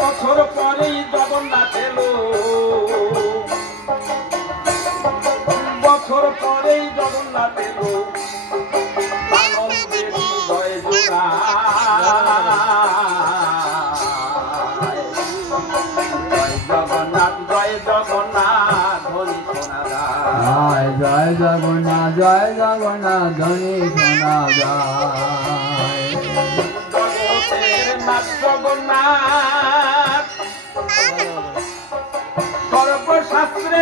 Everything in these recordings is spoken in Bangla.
বছর পরেই জগন্নাথ এলো, বছর পরেই জগন্নাথ এলো, আনন্দের হৃদয় জোড়ায়। জয় জগন্নাথ জয় জগন্নাথ ধ্বনি শোনা যায়, জয় জগন্নাথ ধ্বনি শোনা যায়। জগতের নাথ জগন্নাথ সর্বশাস্ত্রে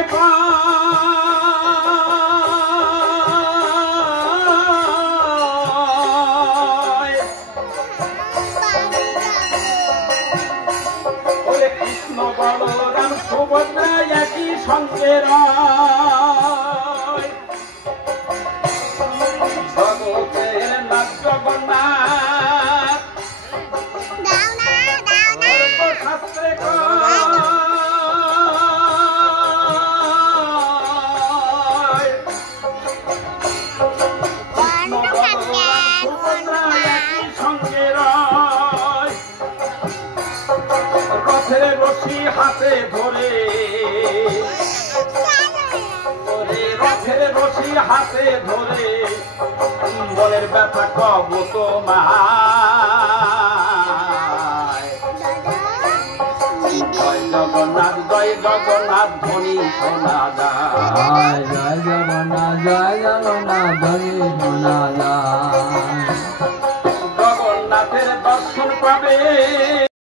ওরে কৃষ্ণ বলরাম সুভদ্রা একই সঙ্গে রয়। জগতের নাথ জগন্নাথ সর্বশাস্ত্রে রথের রশি হাতে ধরে, রথের রশি হাতে ধরে বলের ব্যথা কব তোমায়। জয় জগন্নাথ ধ্বনি শোনা যায়, জয় জগন্নাথ ধ্বনি শোনা যায়। জগন্নাথের দর্শন পাবে